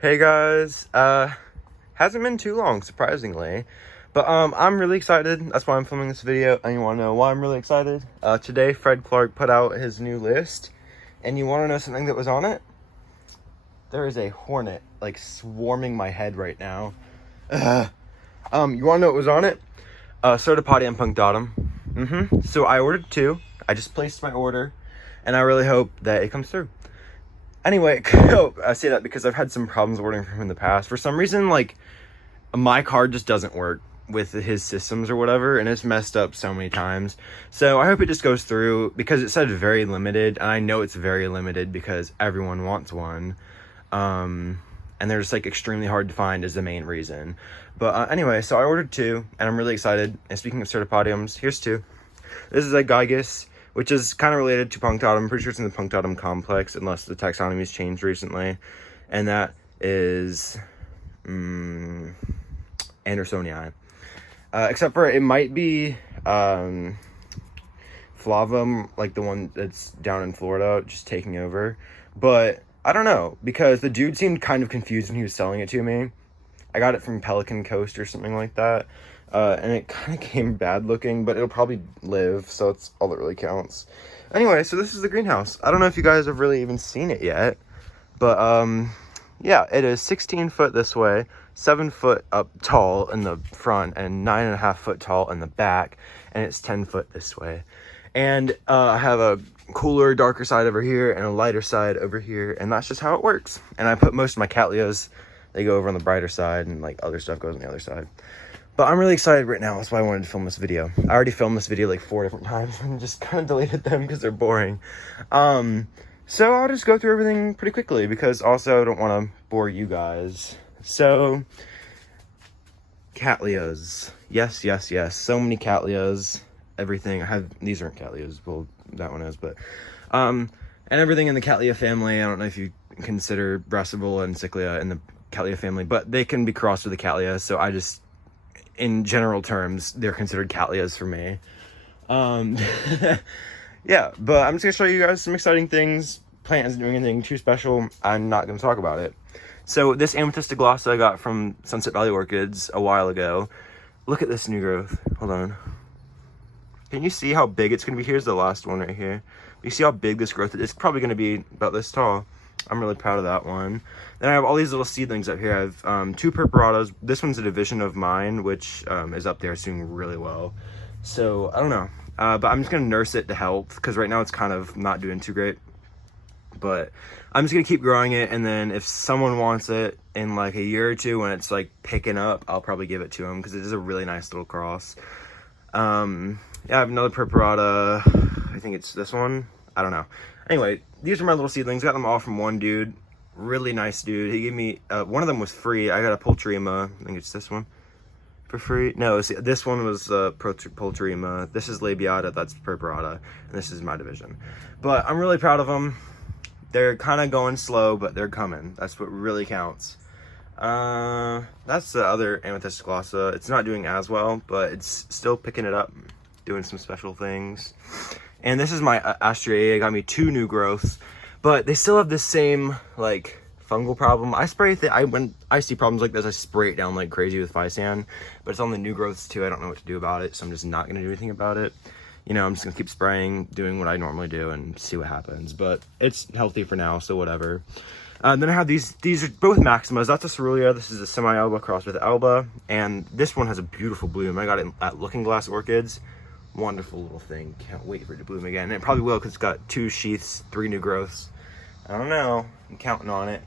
Hey guys, hasn't been too long, surprisingly, but I'm really excited. That's why I'm filming this video, and you want to know why I'm really excited? Today Fred Clark put out his new list, and you want to know something that was on it? There is a hornet, like, swarming my head right now. You want to know what was on it? Cyrtopodium punctatum. So I ordered 2. I just placed my order, and I really hope that it comes through. Anyway, I say that because I've had some problems ordering from him in the past. For some reason, like, my card just doesn't work with his systems or whatever, and it's messed up so many times. So I hope it just goes through, because it said very limited, and I know it's very limited because everyone wants one. And they're just, like, extremely hard to find is the main reason. But anyway, so I ordered 2, and I'm really excited. And speaking of cyrtopodiums, here's 2. This is a Gigas, which is kind of related to punctatum. I'm pretty sure it's in the punctatum complex, unless the taxonomy's changed recently. And that is Andersonii. Except for it might be Flavum, like the one that's down in Florida, just taking over. But I don't know, because the dude seemed kind of confused when he was selling it to me. I got it from Pelican Coast or something like that. And it kind of came bad looking, but it'll probably live, so it's all that really counts. Anyway, so this is the greenhouse. I don't know if you guys have really even seen it yet, but yeah, it is 16 foot this way, 7 foot up tall in the front, and 9.5 foot tall in the back, and it's 10 foot this way. And I have a cooler, darker side over here, and a lighter side over here, and that's just how it works. And I put most of my cattleyas, they go over on the brighter side, and like other stuff goes on the other side. But I'm really excited right now. That's why I wanted to film this video. I already filmed this video like 4 different times and just kind of deleted them because they're boring. So I'll just go through everything pretty quickly because also I don't want to bore you guys. So, cattleyas. Yes. So many cattleyas. Everything. These aren't cattleyas. Well, that one is, but and everything in the cattleya family. I don't know if you consider Brassivola and Cichlea in the cattleya family, but they can be crossed with the cattleya. So I just, in general terms, they're considered cattleyas for me. Yeah, but I'm just gonna show you guys some exciting things. Plant isn't doing anything too special. I'm not gonna talk about it. So this Amethysta glossa I got from Sunset Valley Orchids a while ago. Look at this new growth. Hold on. Can you see how big it's gonna be? Here's the last one right here. You see how big this growth is? It's probably gonna be about this tall. I'm really proud of that one. Then I have all these little seedlings up here. I have 2 purpuratas. This one's a division of mine, which is up there. It's doing really well. So, I don't know. But I'm just going to nurse it to health, because right now it's kind of not doing too great. But I'm just going to keep growing it, and then if someone wants it in like a year or 2 when it's like picking up, I'll probably give it to them, because it is a really nice little cross. Yeah, I have another purpurata. I think it's this one. I don't know. Anyway, these are my little seedlings. Got them all from one dude. Really nice dude. He gave me, one of them was free. I got a Poultrema. I think it's this one. For free. No, see, this one was Poultrema. This is Labiata. That's Purpurata. And this is my division. But I'm really proud of them. They're kind of going slow, but they're coming. That's what really counts. That's the other Amethysta glossa. It's not doing as well, but it's still picking it up. Doing some special things. And this is my Astrea. It got me 2 new growths, but they still have the same like fungal problem. I spray when I see problems like this, I spray it down like crazy with Fisan, but it's on the new growths too. I don't know what to do about it, so I'm just not gonna do anything about it. You know, I'm just gonna keep spraying, doing what I normally do, and see what happens. But it's healthy for now, so whatever. Then I have these are both Maximas. That's a Cerulean. This is a semi-alba crossed with alba, and this one has a beautiful bloom. I got it at Looking Glass Orchids. Wonderful little thing. Can't wait for it to bloom again. And it probably will, because it's got 2 sheaths, 3 new growths. I don't know. I'm counting on it.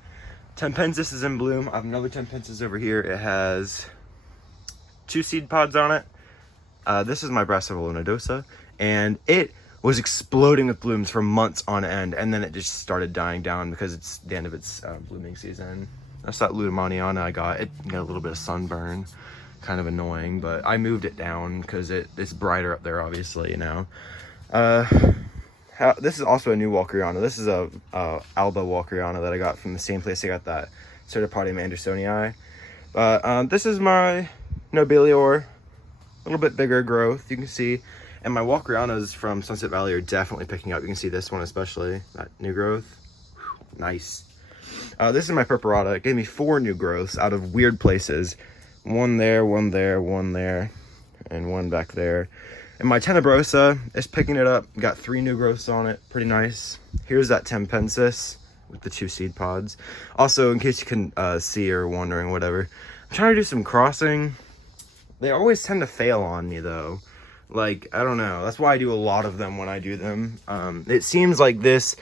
Tempensis is in bloom. I have another Tempensis over here. It has 2 seed pods on it. This is my Brassivola nodosa, and it was exploding with blooms for months on end, and then it just started dying down because it's the end of its blooming season. That's that Ludemaniana I got. It got a little bit of sunburn. Kind of annoying, but I moved it down because it's brighter up there, obviously, you know. This is also a new Walkeriana. This is a Alba Walkeriana that I got from the same place I got that Cyrtopodium Andersonii. But this is my Nobelior, a little bit bigger growth, you can see. And my Walkerianas from Sunset Valley are definitely picking up. You can see this one especially, that new growth. Whew, nice. This is my purpurata. It gave me 4 new growths out of weird places. One there, one there, one there, and one back there. And my tenebrosa is picking it up. Got 3 new growths on it. Pretty nice. Here's that tempensis with the 2 seed pods. Also, in case you can see or wondering, whatever, I'm trying to do some crossing. They always tend to fail on me, though. Like, I don't know. That's why I do a lot of them when I do them. It seems like this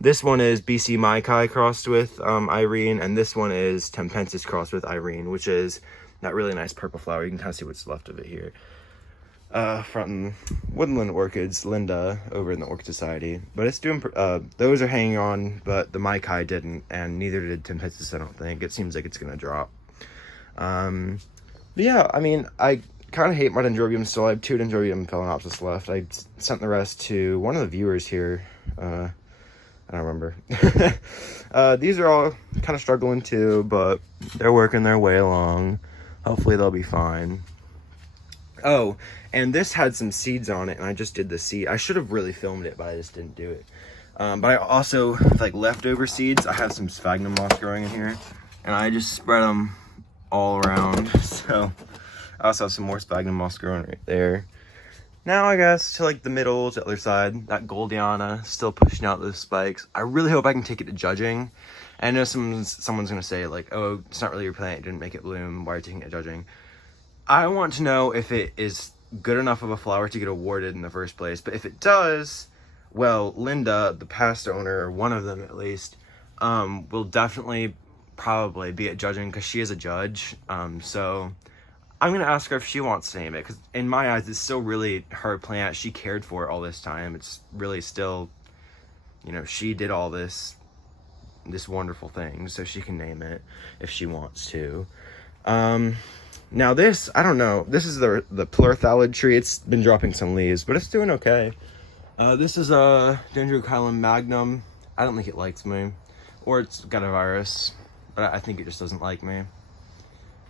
one is BC Maikai crossed with Irene, and this one is Tempensis crossed with Irene, which is that really nice purple flower. You can kind of see what's left of it here. From Woodland Orchids, Linda, over in the Orchid Society. But it's doing, those are hanging on, but the Maikai didn't, and neither did Tempensis, I don't think. It seems like it's going to drop. But yeah, I mean, I kind of hate my dendrobium still. I have 2 dendrobium phalaenopsis left. I sent the rest to one of the viewers here. I don't remember. These are all kind of struggling too, but they're working their way along. Hopefully they'll be fine. Oh, and this had some seeds on it, and I just did the seed. I should have really filmed it, but I just didn't do it. But I also, like leftover seeds, I have some sphagnum moss growing in here, and I just spread them all around. So I also have some more sphagnum moss growing right there. Now I guess to like the middle, to the other side, that Goldiana still pushing out those spikes. I really hope I can take it to judging. And I know someone's gonna say like, oh, it's not really your plant, it didn't make it bloom, why are you taking it to judging? I want to know if it is good enough of a flower to get awarded in the first place. But if it does, well, Linda, the past owner, or one of them at least, will definitely probably be at judging because she is a judge. So I'm going to ask her if she wants to name it, because in my eyes, it's still really her plant. She cared for it all this time. It's really still, you know, she did all this wonderful thing, so she can name it if she wants to. Now this, I don't know, this is the pleurathalid tree. It's been dropping some leaves, but it's doing okay. This is a Dendrochilum magnum. I don't think it likes me, or it's got a virus, but I think it just doesn't like me.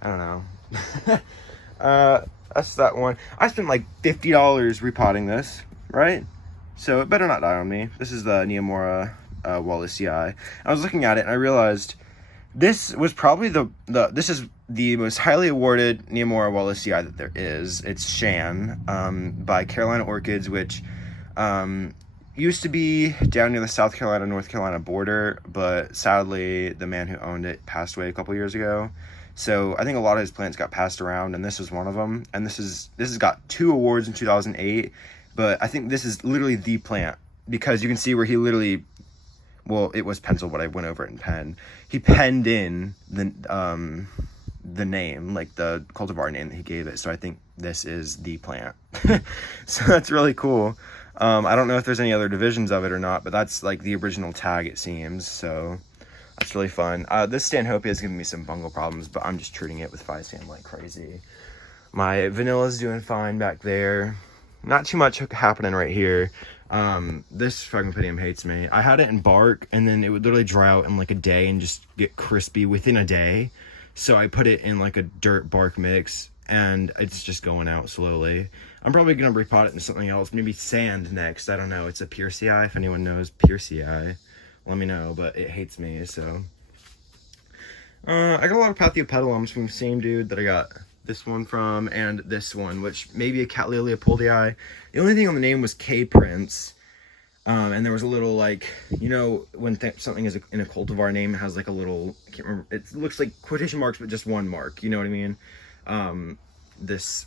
I don't know. That's that one. I spent like $50 repotting this, right? So it better not die on me. This is the Neomora Wallacei. I was looking at it and I realized this was probably this is the most highly awarded Neomora Wallacei that there is. It's Shan, by Carolina Orchids, which used to be down near the South Carolina, North Carolina border, but sadly the man who owned it passed away a couple years ago. So I think a lot of his plants got passed around, and this is one of them. And this has got 2 awards in 2008, but I think this is literally the plant, because you can see where he literally, well, it was pencil, but I went over it in pen. He penned in the name, like the cultivar name that he gave it. So I think this is the plant. So that's really cool. I don't know if there's any other divisions of it or not, but that's like the original tag, it seems. So that's really fun. This Stanhopea is giving me some fungal problems, but I'm just treating it with Physan like crazy. My vanilla's doing fine back there. Not too much happening right here. This Phragmopydium hates me. I had it in bark, and then it would literally dry out in like a day and just get crispy within a day. So I put it in like a dirt bark mix, and it's just going out slowly. I'm probably going to repot it into something else, maybe sand next. I don't know. It's a Piercei. If anyone knows Piercei, let me know, but it hates me, so. I got a lot of Pathiopedilums from the same dude that I got this one from, and this one, which may be a Cattleya leopoldii. The only thing on the name was K Prince. And there was a little, like, you know, when something is in a cultivar name, it has like a little, I can't remember, it looks like quotation marks, but just one mark, you know what I mean? This,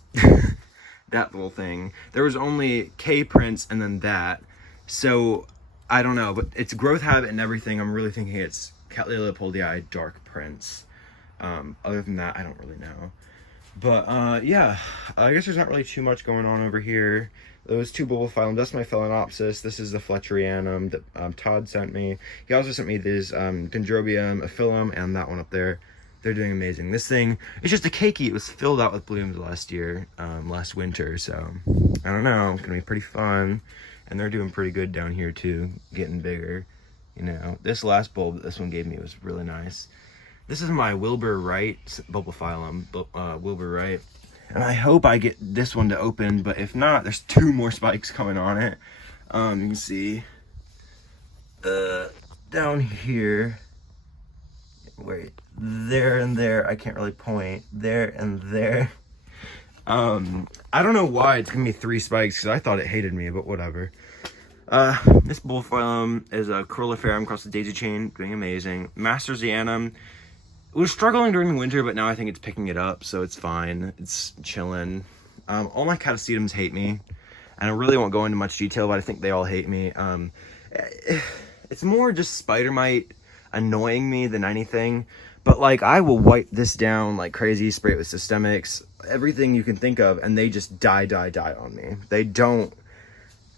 that little thing. There was only K Prince and then that. So, I don't know, but it's growth habit and everything. I'm really thinking it's Cattleya leopoldii Dark Prince. Other than that, I don't really know. But, yeah, I guess there's not really too much going on over here. Those 2 bulbophyllum, that's my Phalaenopsis. This is the Fletcherianum that Todd sent me. He also sent me this Dendrobium Aphyllum and that one up there. They're doing amazing. This thing, it's just a cakey. It was filled out with blooms last year, last winter. So, I don't know. It's going to be pretty fun. And they're doing pretty good down here, too. Getting bigger. You know, this last bulb that this one gave me was really nice. This is my Wilbur Wright bulbophyllum, Wilbur Wright. And I hope I get this one to open, but if not, there's 2 more spikes coming on it. You can see down here, wait, there and there. I can't really point. There and there. I don't know why it's giving me 3 spikes, because I thought it hated me, but whatever. This bullphilum is a Coralliferum across the daisy chain, doing amazing. Mastersianum was struggling during the winter, but now I think it's picking it up, so it's fine. It's chilling. All my catasetums hate me, and I really won't go into much detail, but I think they all hate me. It's more just spider mite annoying me than anything, but like I will wipe this down like crazy, spray it with systemics, everything you can think of, and they just die on me. They don't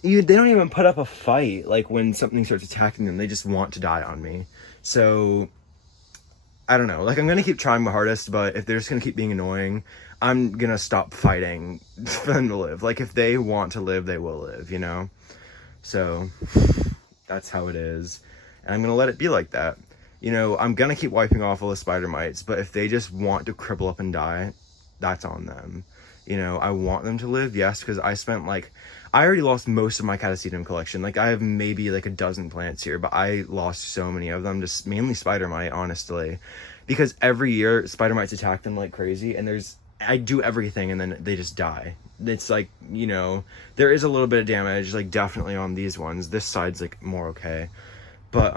even put up a fight. Like when something starts attacking them, they just want to die on me. So I don't know, like I'm gonna keep trying my hardest, but if they're just gonna keep being annoying, I'm gonna stop fighting for them to live. Like if they want to live, they will live, you know? So that's how it is. And I'm gonna let it be like that. You know, I'm gonna keep wiping off all the spider mites, but if they just want to cripple up and die, that's on them. You know, I want them to live, yes, because I already lost most of my catasetum collection. Like I have maybe like a dozen plants here, but I lost so many of them, just mainly spider mite, honestly. Because every year spider mites attack them like crazy, and I do everything and then they just die. It's like, you know, there is a little bit of damage, like definitely on these ones. This side's like more okay. But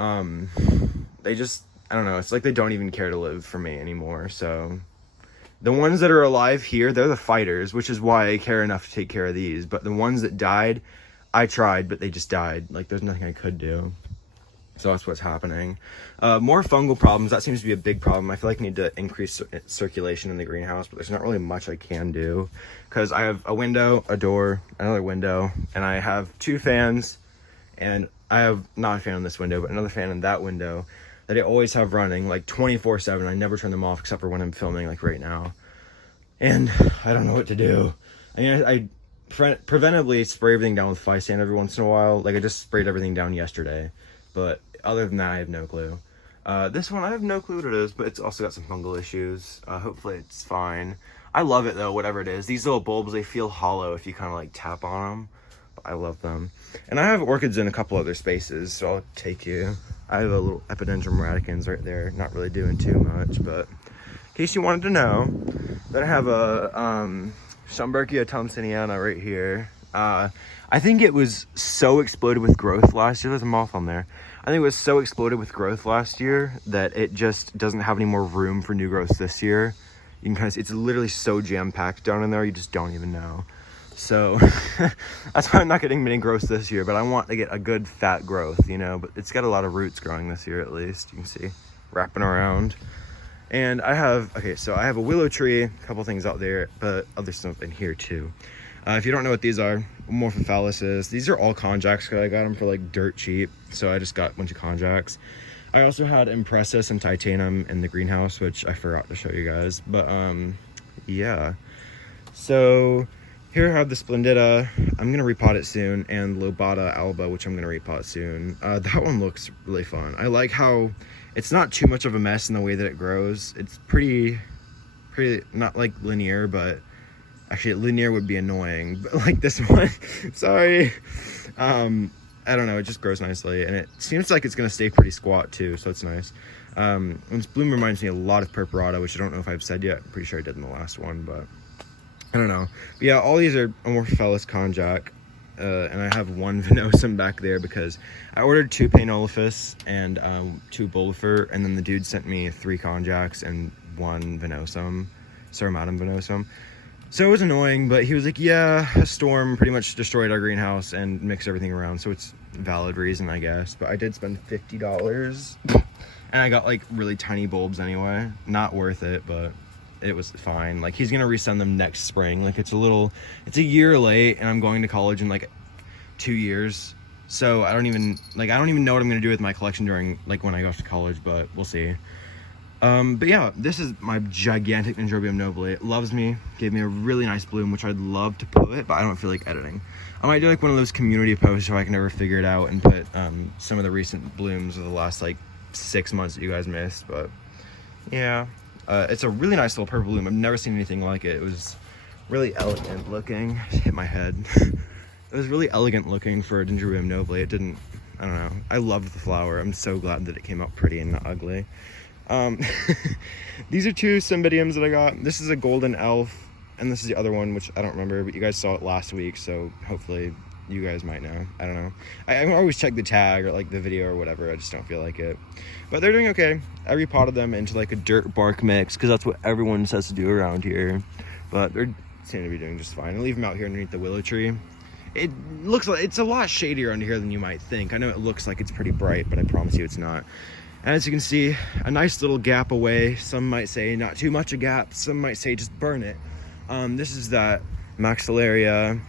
they just, I don't know, it's like they don't even care to live for me anymore. So the ones that are alive here, they're the fighters, which is why I care enough to take care of these. But the ones that died, I tried, but they just died. Like there's nothing I could do. So that's what's happening. More fungal problems. That seems to be a big problem. I feel like I need to increase circulation in the greenhouse, but there's not really much I can do because I have a window, a door, another window, and I have 2 fans, and I have not a fan in this window, but another fan in that window that I always have running like 24/7. I never turn them off except for when I'm filming, like right now. And I don't know what to do. I mean, I preventively spray everything down with Physan every once in a while. Like I just sprayed everything down yesterday. But other than that, I have no clue. This one, I have no clue what it is, but it's also got some fungal issues. Hopefully it's fine. I love it though, whatever it is. These little bulbs, they feel hollow if you kind of like tap on them. But I love them. And I have orchids in a couple other spaces, so I'll take you. I have a little Epidendrum radicans right there. Not really doing too much, but in case you wanted to know, then I have a Schomburgkia thompsoniana right here. I think it was so exploded with growth last year. There's a moth on there. I think it was so exploded with growth last year that it just doesn't have any more room for new growth this year. You can kind of see, it's literally so jam-packed down in there, you just don't even know. So that's why I'm not getting many growths this year, but I want to get a good fat growth, you know, but it's got a lot of roots growing this year at least. You can see wrapping around. And I have a willow tree, a couple things out there, but other stuff in here too. If you don't know what these are, Morphophalluses. These are all conjacts because I got them for like dirt cheap. So I just got a bunch of conjacts. I also had Impressus and Titanum in the greenhouse, which I forgot to show you guys. But yeah. So here I have the Splendida. I'm going to repot it soon. And Lobata alba, which I'm going to repot soon. That one looks really fun. I like how it's not too much of a mess in the way that it grows. It's pretty not like linear, but actually linear would be annoying, but like this one, sorry. I don't know, it just grows nicely, and it seems like it's gonna stay pretty squat too, so it's nice. This bloom reminds me a lot of Purpurata, which I don't know if I've said yet. I'm pretty sure I did in the last one, but I don't know. But yeah, all these are Amorphophallus conjac, and I have 1 venosum back there because I ordered 2 Painolaphus and 2 Bolifer, and then the dude sent me 3 conjacs and 1 venosum, Cerumatum venosum. So it was annoying, but he was like, yeah, a storm pretty much destroyed our greenhouse and mixed everything around, so it's a valid reason, I guess. But I did spend $50, and I got like really tiny bulbs anyway. Not worth it, but it was fine. Like he's gonna resend them next spring. Like it's a year late, and I'm going to college in like 2 years. So I don't even know what I'm gonna do with my collection during like when I go off to college, but we'll see. But yeah, this is my gigantic Dendrobium nobile. It loves me, gave me a really nice bloom, which I'd love to put, but I don't feel like editing. I might do like one of those community posts if I can ever figure it out and put some of the recent blooms of the last like 6 months that you guys missed, but yeah. It's a really nice little purple bloom. I've never seen anything like it. It was really elegant looking. Hit my head. It was really elegant looking for a Dendrobium nobile. It didn't, I don't know. I loved the flower. I'm so glad that it came out pretty and not ugly. These are two cymbidiums that I got. This is a golden elf, and this is the other one, which I don't remember, but you guys saw it last week, so hopefully you guys might know. I don't know. I always check the tag or like the video or whatever. I just don't feel like it. But they're doing okay. I repotted them into like a dirt bark mix because that's what everyone says to do around here. But they're seem to be doing just fine. I leave them out here underneath the willow tree. It looks like it's a lot shadier under here than you might think. I know it looks like it's pretty bright, but I promise you it's not. And as you can see, a nice little gap away. Some might say not too much a gap. Some might say just burn it. This is that maxillaria,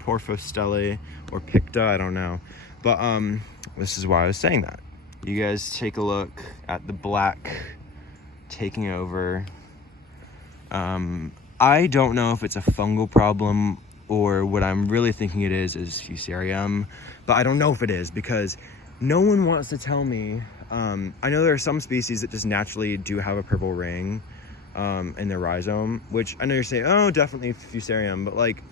Porphostelli or Picta, I don't know. But this is why I was saying that. You guys take a look at the black taking over. I don't know if it's a fungal problem or what I'm really thinking it is fusarium, but I don't know if it is because no one wants to tell me. I know there are some species that just naturally do have a purple ring in their rhizome, which I know you're saying, oh, definitely fusarium, but like,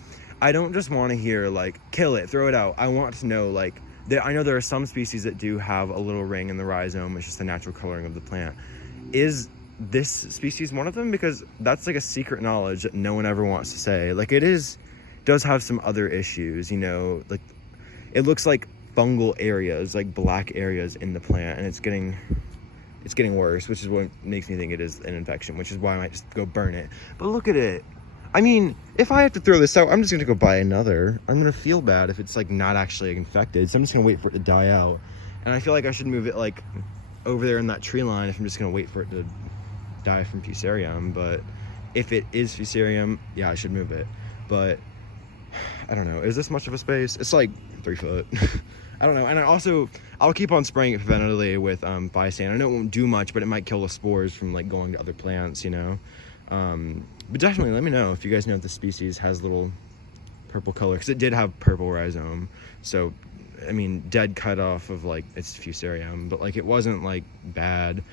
I don't just want to hear like, kill it, throw it out. I want to know like, I know there are some species that do have a little ring in the rhizome. It's just the natural coloring of the plant. Is this species one of them? Because that's like a secret knowledge that no one ever wants to say. Like does have some other issues, you know, like it looks like fungal areas, like black areas in the plant, and it's getting worse, which is what makes me think it is an infection, which is why I might just go burn it. But look at it. I mean, if I have to throw this out, I'm just gonna go buy another. I'm gonna feel bad if it's like not actually infected, so I'm just gonna wait for it to die out. And I feel like I should move it like over there in that tree line if I'm just gonna wait for it to die from fusarium. But if it is fusarium, yeah, I should move it. But I don't know, is this much of a space? It's like 3 foot. I don't know. And I'll keep on spraying it preventatively with Bison. I know it won't do much, but it might kill the spores from like going to other plants, you know. But definitely let me know if you guys know if the species has little purple color, because it did have purple rhizome. So I mean, dead cut off of like its fusarium, but like it wasn't like bad.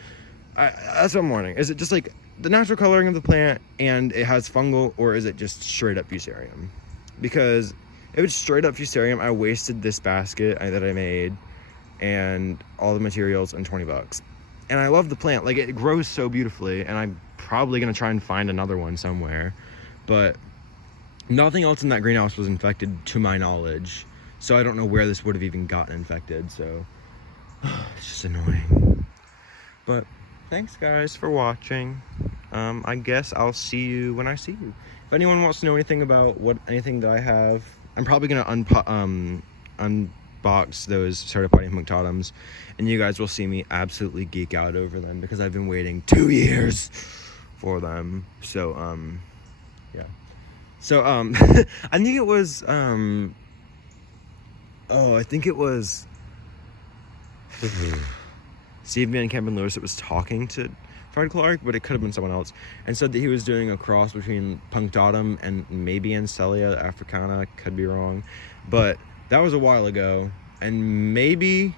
That's what I'm wondering. Is it just like the natural coloring of the plant and it has fungal, or is it just straight up fusarium? Because if it's straight up fusarium, I wasted this basket that I made and all the materials and $20. And I love the plant. Like, it grows so beautifully, and I'm probably gonna try and find another one somewhere. But nothing else in that greenhouse was infected to my knowledge. So I don't know where this would have even gotten infected. So it's just annoying. But thanks guys for watching. I guess I'll see you when I see you. If anyone wants to know anything about anything that I have, I'm probably gonna unbox those cyrtopodium punctatums, and you guys will see me absolutely geek out over them because I've been waiting 2 years for them. So yeah. So I think it was I think it was Steve Van Camp and Lewis that was talking to Fred Clark, but it could have been someone else, and said that he was doing a cross between punctatum and maybe Ancelia africana. Could be wrong, but that was a while ago, and maybe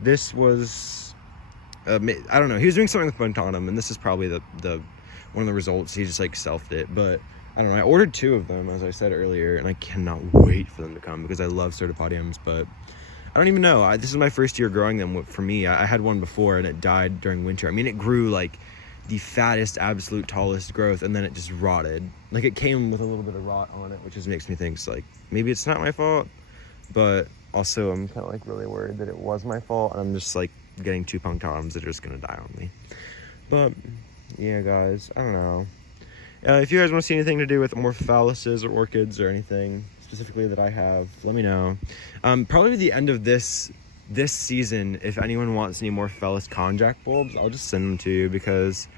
this was I don't know. He was doing something with punctatum, and this is probably the one of the results. He just like selfed it, but I don't know. I ordered 2 of them, as I said earlier, and I cannot wait for them to come because I love cyrtopodiums, but I don't even know. This is my first year growing them. For me, I had one before and it died during winter. I mean, it grew like the fattest, absolute tallest growth, and then it just rotted. Like, it came with a little bit of rot on it, which just makes me think, like, maybe it's not my fault, but also I'm kind of like really worried that it was my fault, and I'm just like getting 2 punctatums that are just gonna die on me. But yeah, guys, I don't know. If you guys want to see anything to do with Amorphophalluses or orchids or anything specifically that I have, let me know. Probably at the end of this season, if anyone wants any more Amorphophallus konjac bulbs, I'll just send them to you, because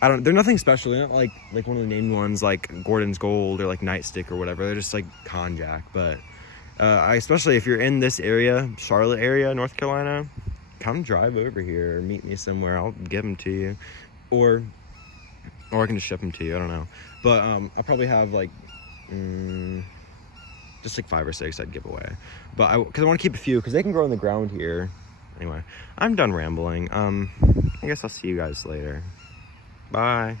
they're nothing special. They're not like one of the named ones like Gordon's Gold or like Nightstick or whatever. They're just like konjac. But especially if you're in this area, Charlotte area, North Carolina, come drive over here or meet me somewhere. I'll give them to you, or I can just ship them to you. I don't know. But I probably have like just like 5 or 6 I'd give away. But because I want to keep a few, because they can grow in the ground here. Anyway, I'm done rambling. I guess I'll see you guys later. Bye.